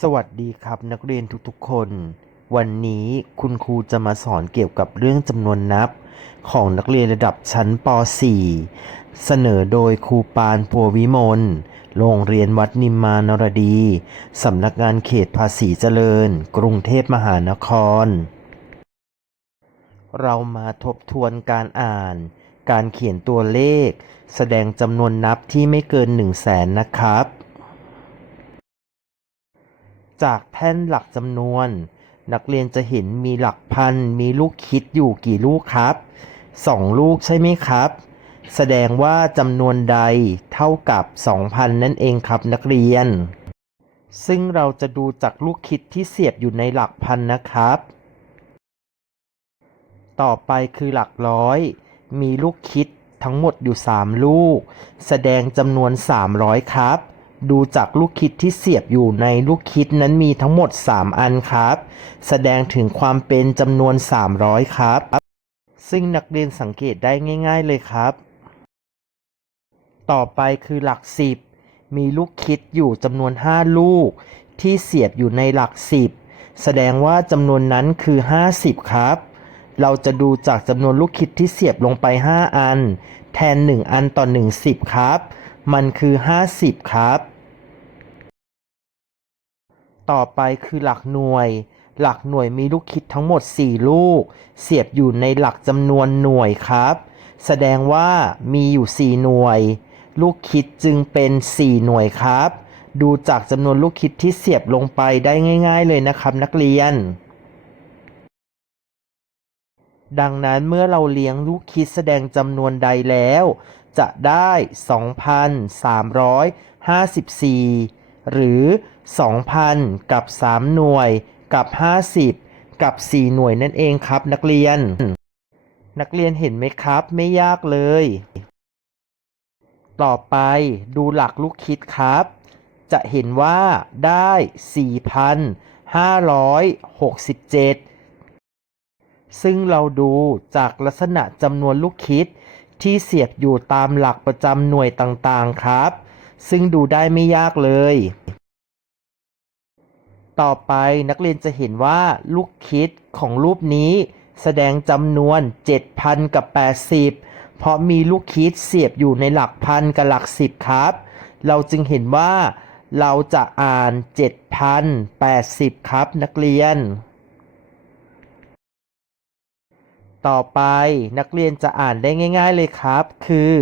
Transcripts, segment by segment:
สวัสดีครับนักเรียนทุกๆคน วันนี้คุณครูจะมาสอนเกี่ยวกับเรื่องจำนวนนับ ของนักเรียนระดับชั้นป .4 เสนอโดยครูปานปัววิมลโรงเรียนวัดนิมมานรดีสำนักงานเขตภาษีเจริญ กรุงเทพมหานคร เรามาทบทวนการอ่าน การเขียนตัวเลข แสดงจำนวนนับที่ไม่เกิน1 0 0 0 0แสนนะครับ จากแท่นหลักจำนวน นักเรียนจะเห็นมีหลักพัน มีลูกคิดอยู่กี่ลูกครับสองลูกใช่ไหมครับ แสดงว่าจำนวนใดเท่ากับ 2,000 นั่นเองครับนักเรียน ซึ่งเราจะดูจากลูกคิดที่เสียบอยู่ในหลักพันนะครับ ต่อไปคือหลักร้อย มีลูกคิดทั้งหมดอยู่ 3 ลูก แสดงจำนวน 300 ครับ ดูจากลูกคิดที่เสียบอยู่ในลูกคิดนั้นมีทั้งหมด 3 อันครับ แสดงถึงความเป็นจำนวน 300 ครับ ซึ่งนักเรียนสังเกตได้ง่าย ๆเลยครับ ต่อไปคือหลัก 10 มีลูกคิดอยู่จำนวน 5 ลูก ที่เสียบอยู่ในหลัก 10 แสดงว่าจำนวนนั้นคือ 50 ครับ เราจะดูจากจำนวนลูกคิดที่เสียบลงไป 5 อัน แทน 1 อันต่อ 1 10 ครับมันคือ 50 ครับ ต่อไปคือหลักหน่วย หลักหน่วยมีลูกคิดทั้งหมด 4 ลูก เสียบอยู่ในหลักจำนวนหน่วยครับ แสดงว่ามีอยู่ 4 หน่วย ลูกคิดจึงเป็น 4 หน่วยครับ ดูจากจำนวนลูกคิดที่เสียบลงไปได้ง่าย ๆ เลยนะครับนักเรียน ดังนั้นเมื่อเราเลี้ยงลูกคิดแสดงจำนวนใดแล้ว จะได้ 2,354 หรือ 2,000 กับ 3 หน่วย กับ 50 กับ 4 หน่วยนั่นเองครับ นักเรียน นักเรียนเห็นไหมครับ ไม่ยากเลย ต่อไปดูหลักลูกคิดครับ จะเห็นว่าได้ 4,567 ซึ่งเราดูจากลักษณะจำนวนลูกคิดที่เสียบอยู่ตามหลักประจำหน่วยต่างๆครับ ซึ่งดูได้ไม่ยากเลย ต่อไปนักเรียนจะเห็นว่าลูกคิดของรูปนี้ แสดงจำนวน 7,000 กับ 80 เพราะมีลูกคิดเสียบอยู่ในหลักพันกับหลักสิบครับ เราจึงเห็นว่าเราจะอ่าน 7,080 ครับนักเรียน ต่อไปนักเรียนจะอ่านได้ง่าย ๆเลยครับ คือ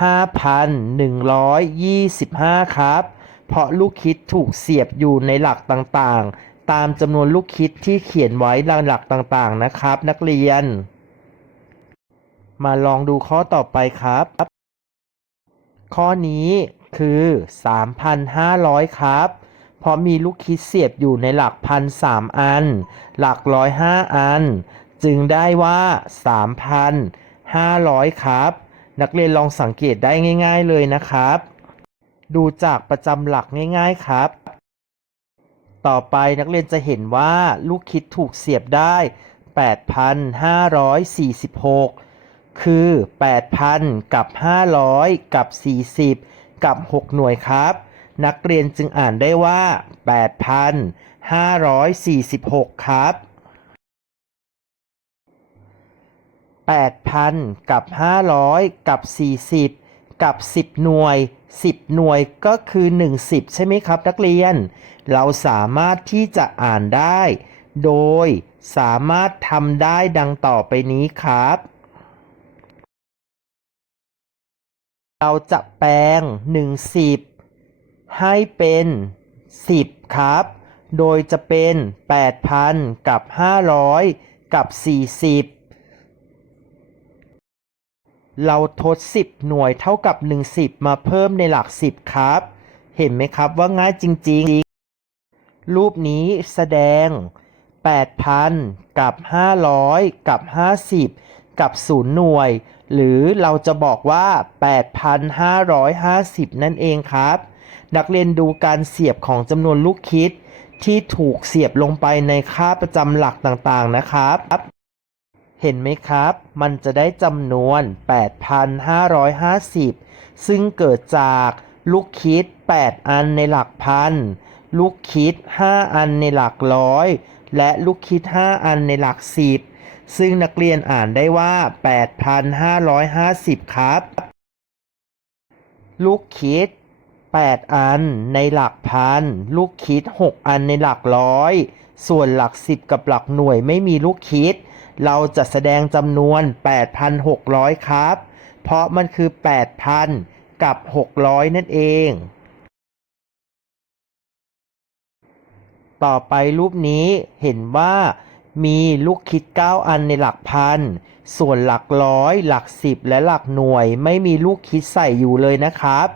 5,125 ครับ เพราะลูกคิดถูกเสียบอยู่ในหลักต่างๆ ตามจำนวนลูกคิดที่เขียนไว้ในหลักต่างๆนะครับ นักเรียน มาลองดูข้อต่อไปครับ ข้อนี้คือ 3,500 ครับ เพราะมีลูกคิดเสียบอยู่ในหลักพันสามอัน หลักร้อยห้าอัน จึงได้ว่า 3,500 ครับ นักเรียนลองสังเกตได้ง่าย ๆเลยนะครับ ดูจากประจำหลักง่ายๆครับ ต่อไปนักเรียนจะเห็นว่าลูกคิดถูกเสียบได้ 8,546 คือ 8,000 กับ 500 กับ 40 กับ 6 หน่วยครับ นักเรียนจึงอ่านได้ว่า 8,546 ครับ8,000 กับ 500 กับ 40 กับ 10 หน่วย 10 หน่วยก็คือ1 10 ใช่ไหมครับ นักเรียน เราสามารถที่จะอ่านได้ โดยสามารถทำได้ดังต่อไปนี้ครับ เราจะแปลง1 10ให้เป็น 10 ครับ โดยจะเป็น 8,000 กับ 500 กับ 40 เราทด 10 หน่วยเท่ากับ 1 10 มาเพิ่มในหลัก 10 ครับ เห็นไหมครับว่าง่ายจริง ๆ รูปนี้แสดง 8,000 กับ 500 กับ 50 กับ 0 หน่วย หรือเราจะบอกว่า 8,550 นั่นเองครับ นักเรียนดูการเสียบของจำนวนลูกคิดที่ถูกเสียบลงไปในค่าประจำหลักต่างๆนะครับ เห็นไหมครับ มันจะได้จำนวน 8,550 ซึ่งเกิดจากลูกคิด 8 อันในหลักพัน ลูกคิด 5 อันในหลักร้อย และลูกคิด 5 อันในหลักสิบซึ่งนักเรียนอ่านได้ว่า 8,550 ครับ ลูกคิด 8 อันในหลักพัน ลูกคิด 6 อันในหลักร้อย ส่วนหลักสิบกับหลักหน่วยไม่มีลูกคิด เราจะแสดงจำนวน 8,600 ครับ เพราะมันคือ 8,000 กับ 600 นั่นเอง ต่อไปรูปนี้เห็นว่ามีลูกคิด 9 อันในหลักพัน ส่วนหลักร้อย หลักสิบและหลักหน่วย ไม่มีลูกคิดใส่อยู่เลยนะครับ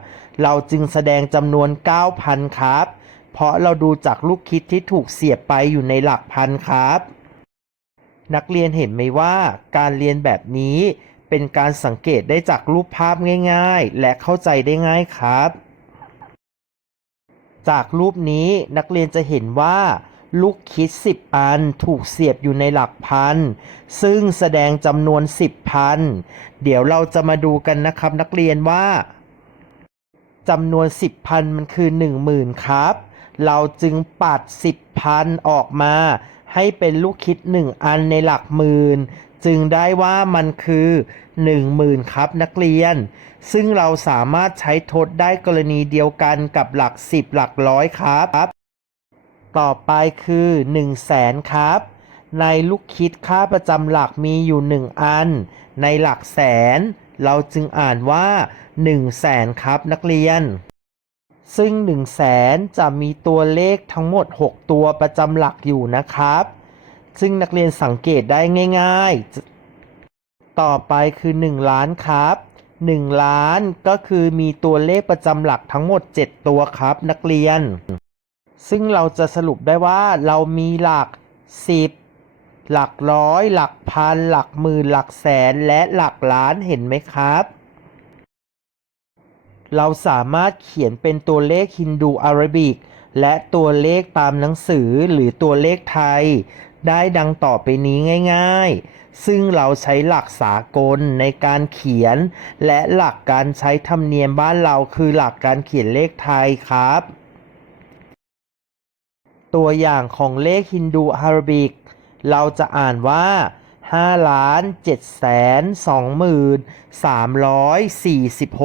เราจึงแสดงจำนวน 9,000 ครับ เพราะเราดูจากลูกคิดที่ถูกเสียบไปอยู่ในหลักพันครับ นักเรียนเห็นไหมว่าการเรียนแบบนี้เป็นการสังเกตได้จากรูปภาพง่าย ๆ และเข้าใจได้ง่ายครับ จากรูปนี้นักเรียนจะเห็นว่าลูกคิด 10 อันถูกเสียบอยู่ในหลักพัน ซึ่งแสดงจำนวน 10 พัน เดี๋ยวเราจะมาดูกันนะครับนักเรียนว่าจำนวน 10 พันมันคือ 10,000 ครับ เราจึงปัด 10พันออกมา ให้เป็นลูกคิด 1 อันในหลักหมื่น จึงได้ว่ามันคือ 10,000 ครับนักเรียน ซึ่งเราสามารถใช้ทดได้กรณีเดียวกันกับหลัก 10 หลักร้อยครับ ต่อไปคือ 1 0 0 0 0แสนครับ ในลูกคิดค่าประจำหลักมีอยู่ 1 อัน ในหลักแสน เราจึงอ่านว่า 1 0 0 0 0แสนครับนักเรียน ซึ่ง 1 0 0 0 0แสนจะมีตัวเลขทั้งหมด 6 ตัวประจำหลักอยู่นะครับ ซึ่งนักเรียนสังเกตได้ง่าย ๆ ต่อไปคือ 1 ล้านครับ 1 ล้านก็คือมีตัวเลขประจำหลักทั้งหมด 7 ตัวครับ นักเรียน ซึ่งเราจะสรุปได้ว่าเรามีหลัก 10 หลักร้อย หลักพัน หลักหมื่น หลักแสน และหลักล้านเห็นไหมครับ เราสามารถเขียนเป็นตัวเลขฮินดูอารบิก และตัวเลขตามหนังสือหรือตัวเลขไทย ได้ดังต่อไปนี้ง่าย ๆ ซึ่งเราใช้หลักสากลในการเขียน และหลักการใช้ธรรมเนียมบ้านเราคือหลักการเขียนเลขไทยครับ ตัวอย่างของเลขฮินดูอารบิก เราจะอ่านว่า5ล้าน7แสน2หมื่น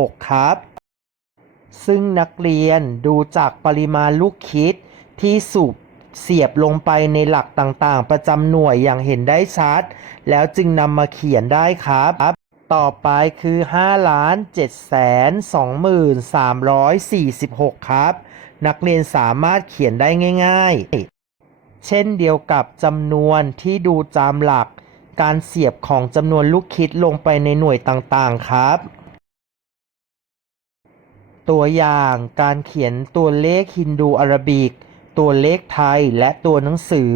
346 ครับ ซึ่งนักเรียนดูจากปริมาณลูกคิดที่สูบเสียบลงไปในหลักต่างๆ ประจำหน่วยอย่างเห็นได้ชัด แล้วจึงนำมาเขียนได้ครับ ต่อไปคือ 5 ล้าน7แสน2หมื่น346 ครับ นักเรียนสามารถเขียนได้ง่ายๆ เช่นเดียวกับจำนวนที่ดูตามหลักการเสียบของจำนวนลูกคิดลงไปในหน่วยต่างๆ ครับ ตัวอย่างการเขียนตัวเลขฮินดูอาราบิก ตัวเลขไทยและตัวหนังสือ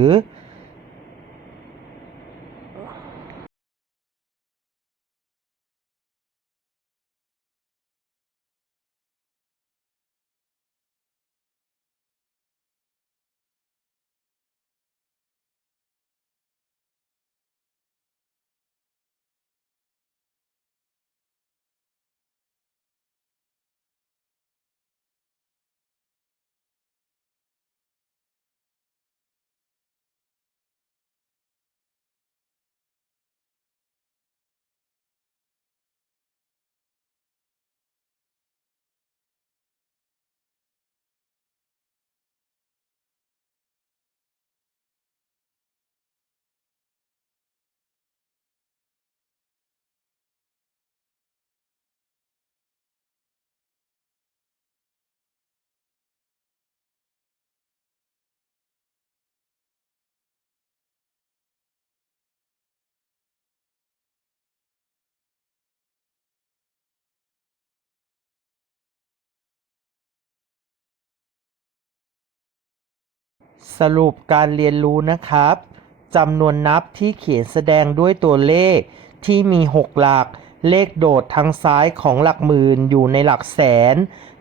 สรุปการเรียนรู้นะครับจำนวนนับที่เขียนแสดงด้วยตัวเลขที่มี 6 หลัก เลขโดดทางซ้ายของหลักหมื่นอยู่ในหลักแสน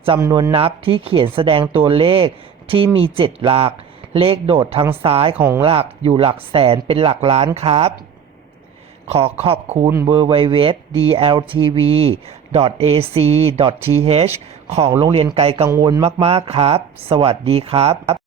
จำนวนนับที่เขียนแสดงตัวเลขที่มี 7 หลัก เลขโดดทางซ้ายของหลักอยู่หลักแสนเป็นหลักล้านครับ ขอขอบคุณ www.dltv.ac.th ของโรงเรียนไกลกังวลมาก ๆ ครับ สวัสดีครับ